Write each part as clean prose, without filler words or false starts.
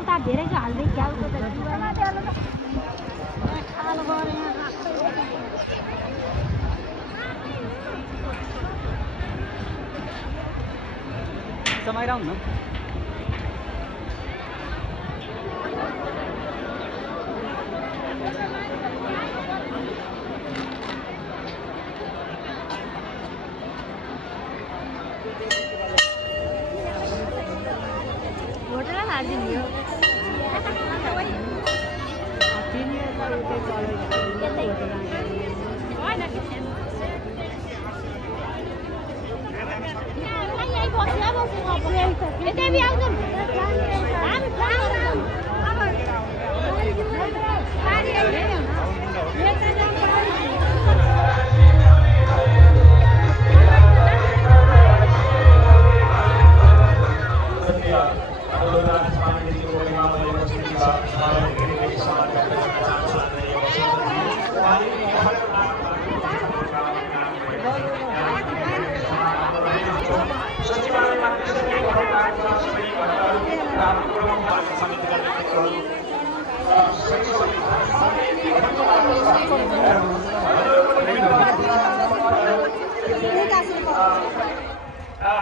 उता धेरैको हाल्दै क्याउको त समय राउन होटल हालिदिनु यो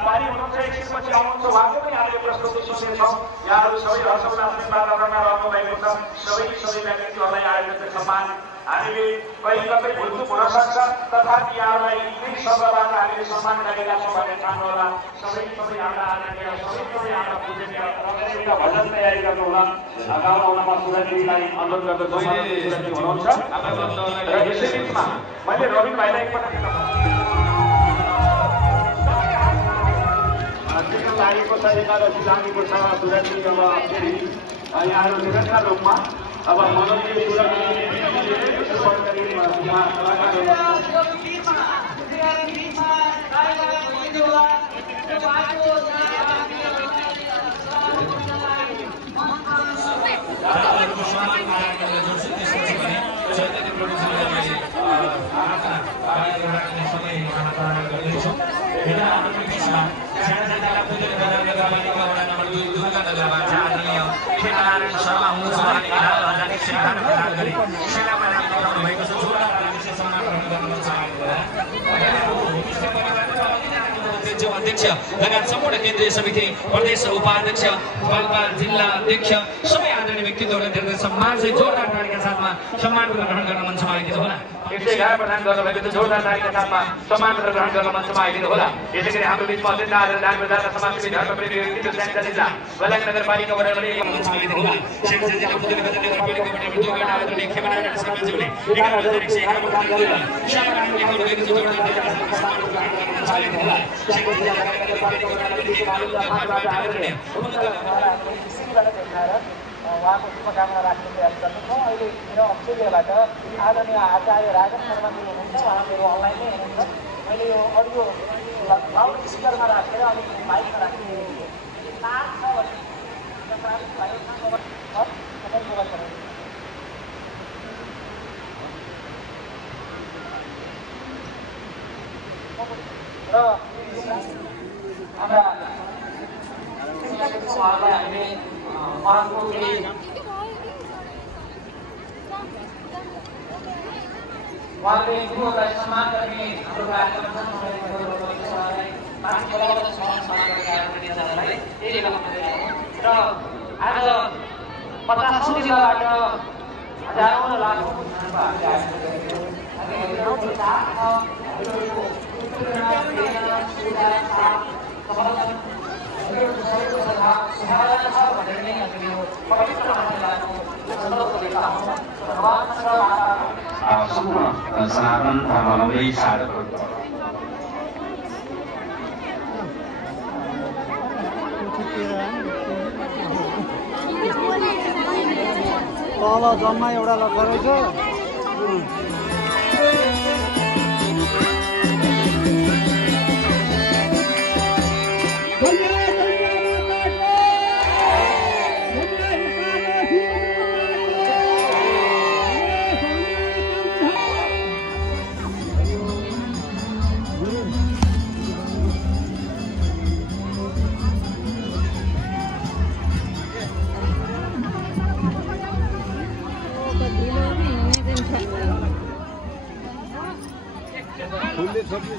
पारी हुनुहुन्छ एकछिनपछि आउनुहुन्छ उहाँको पनि हामीले प्रस्तुति सुन्नेछौँ। यहाँहरू सबै हर्षोल्लासले वातावरणमा रहनुभएको छ। सबै व्यक्तिहरूलाई आयोजक सम्मान हामीले कहीँ कतै भुलचुक हुन सक्छ, तथापि यहाँहरूलाई यही शब्दबाट हामीले सम्मान गरेका छौँ भन्ने ठान्नुहोला। सबै हाम्रा आदरणीय सबै हाम्रा पूजनीय एउटा भजन तयारी गर्नुहोला। गाउनमा सुरजीलाई अनुरोध गर्दछु, सुरजी हुनुहुन्छ र यसै बिचमा मैले रविन भाइलाई एकपटक लागेको छ, एकादशी लागेको छ। सुरक्षी अब फेरि यहाँहरू निरन्तर रूपमा अब मनोजीले अध्यक्ष लगायत सम्पूर्ण केन्द्रीय समिति प्रदेश उपाध्यक्ष पाल्पा जिल्ला अध्यक्ष सबै आदरणीय व्यक्तित्वहरू धेरै सम्मानसहित जोरदार तालीका साथमा सम्मानपत्र ग्रहण गर्न मञ्चमा आइदिनु होला। 111 प्रदान गर्नुभएको जोरदार तालीका साथमा सम्मानपत्र ग्रहण गर्न मञ्चमा आइदिनु होला। यसैगरी हाम्रो बिचमा अत्यन्त आदरणीय बजार समाजसेवी धर्मप्रेमी व्यक्तित्व स्याङ्जा जिल्ला बलाङ नगरपालिका वडा नम्बर 1 मा मञ्चमा आइदिनु होला। स्याङ्जा जिल्ला पुलिस नगरपालिका वडा नम्बर 2 बाट आदरणीय खेमराज सरकारज्यूले 11111 प्रदान गरेर शाहबागले गर्नुभएको जोरदार तालीका साथमा सम्मानपत्र ग्रहण गर्न मञ्चमा आइदिनु होला। स्याङ्जा जिल्ला नगरपालिका वडा नम्बर 1 मा आदरणीय उहाँको शुभकामना राख्ने प्रयास गर्नेछौँ। अहिले मेरो अस्ट्रेलियाबाट आदरणीय आचार्य राजन शर्माजी हुनुहुन्छ, उहाँ मेरो अनलाइनमै हुनुहुन्छ। मैले यो अडियो लाउड स्पिकरमा राखेर अलिक माइकमा राखेर तार छ भने र हाम्रा उहाँहरूलाई हामीले उहाँको केही उहाँले गुरुहरूलाई सम्मान गर्ने हाम्रो कार्यक्रम र आज 50 जिल्लाबाट हजारौँ लाखौँ सम्पूर्ण सनातन धर्मावलम्बी साधकहरू तल जम्मा एउटा लक्का रहेछ। फुलले छोड्नु